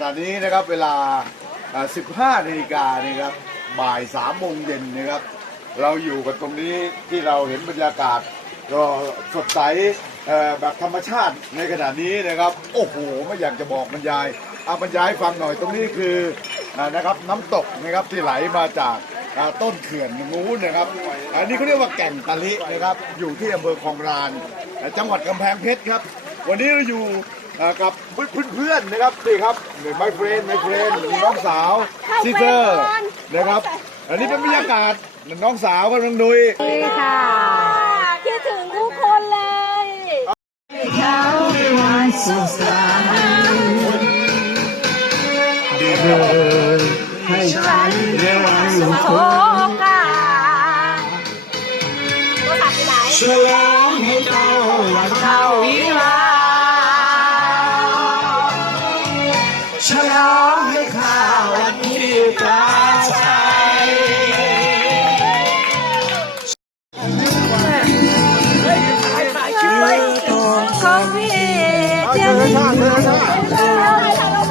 ขณะนี้นะครับเวลา 15นาฬิกานะครับบ่าย3โมงเย็นนะครับ เราอยู่กันตรงนี้ที่เราเห็นบรรยากาศก็สดใสแบบธรรมชาติในขณะนี้นะครับ โอ้โห ไม่อยากจะบอกบรรยายเอาบรรยายฟังหน่อยตรงนี้คือนะครับน้ำตกนะครับที่ไหลมาจากต้นเขื่อนงูนะครับ อันนี้เขาเรียกว่าแก่งตะลินะครับ อยู่ที่อำเภอคลองลาน จังหวัดกำแพงเพชรครับ วันนี้เราอยู่อ่ากับเพื่อนๆนะครับนี่ครับไมเฟรนไมเฟรนน้องสาวซิเซอร์นะครับ อันนี้เป็นบรรยากาศน้องสาวกับน้องนุ้ยนี่ค่ะคิดถึงทุกคนเลยให้ฉันเรียกว่าลูกโอ้กาตัวขับไปไหนฉลองให้เจ้าวันเข้า จ้า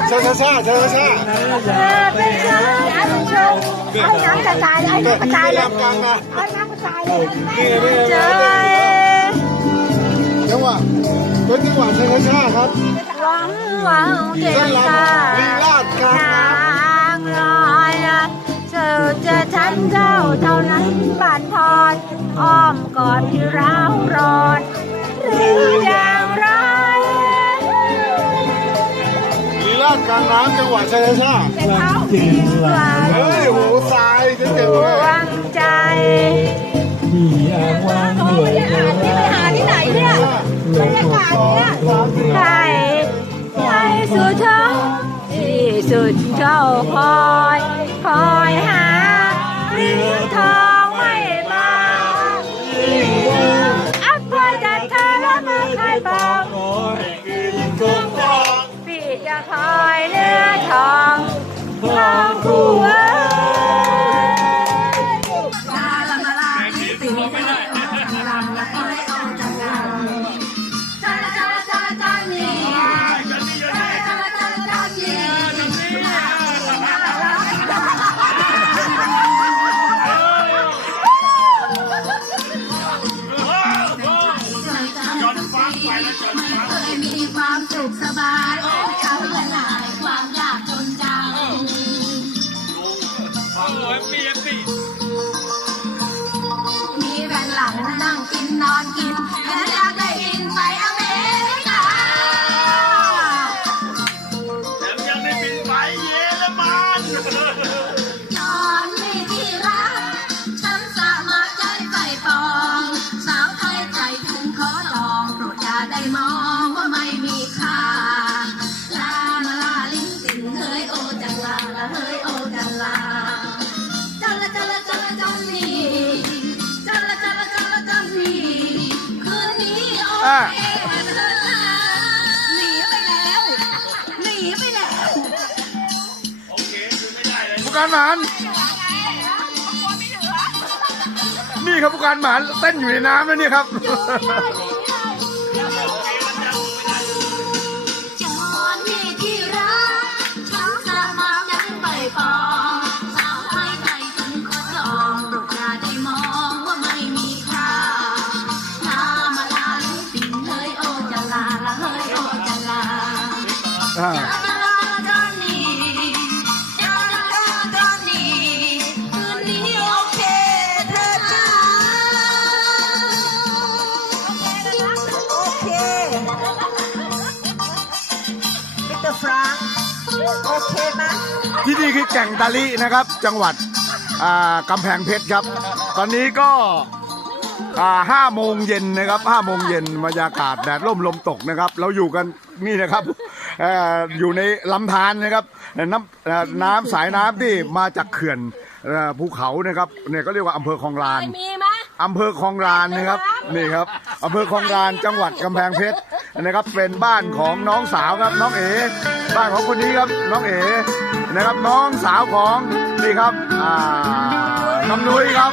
เชิญชาเชิญชาเชิญชาเชิญชาเป็นเจ้าไอ้ชมไอ้น้ำกระจายไอ้น้ำกระจายเลยกลางมาไอ้น้ำกระจายเลยนี่นี่เจ้าจังหวะเป็นจังหวะเชิญชาครับหวังหวังเจริญตาลีลาดกลางนางลอยนะเจอเจอฉันเจ้าเท่านั้นบันทอนอ้อมกอดที่ร้าวร้อนหรืออย่ กลางน้ำจังหวะเชิญชาแต่เขาดีกว่าเฮ้ยโหทรายเจ็บดเลวยงใจที่อ้างว้างเหนื่อยหาที่ไปหาที่ไหนเนี่ยบรรยากาศเนี่ยใช่ใช่สุดท้องที่สุดเจ้าคอย คอยหาหรือทอง ทอ งกิ อเคหนีไปแล้ว หนีไปแล้ว โอเคคือไม่ได้เลยผู้การหมานนี่ครับผู้การหมานเต้นอยู่ในน้ำแล้วนี่ครับจ อ่าจะลาจอนนี่จะลาจอนนี่คืนนี้โอเคเธอจ้ากโอเคไหมที่นี่คือแก่งตาลินะครับ จังหวัดอ่ากำแพงเพชรครับ ตอนนี้ก็ ห้าโมงเย็นนะครับห้าโมงเย็นบรรยากาศแดดร่มลมตกนะครับ เราอยู่กันนี่นะครับเอ่ออยู่ในลำธารนะครับน้ำเอ่อน้ำสายน้ำที่มาจากเขื่อนเอ่อภูเขานะครับเนี่ยก็เรียกว่าอำเภอคลองลานมีไหมอำเภอคลองลานนะครับนี่ครับอำเภอคลองลานจังหวัดกำแพงเพชรนะครับเป็นบ้านของน้องสาวครับน้องเอ๋บ้านของคนนี้ครับน้องเอ๋นะครับน้องสาวของนี่ครับอ่าน้ำนุ้ยครับ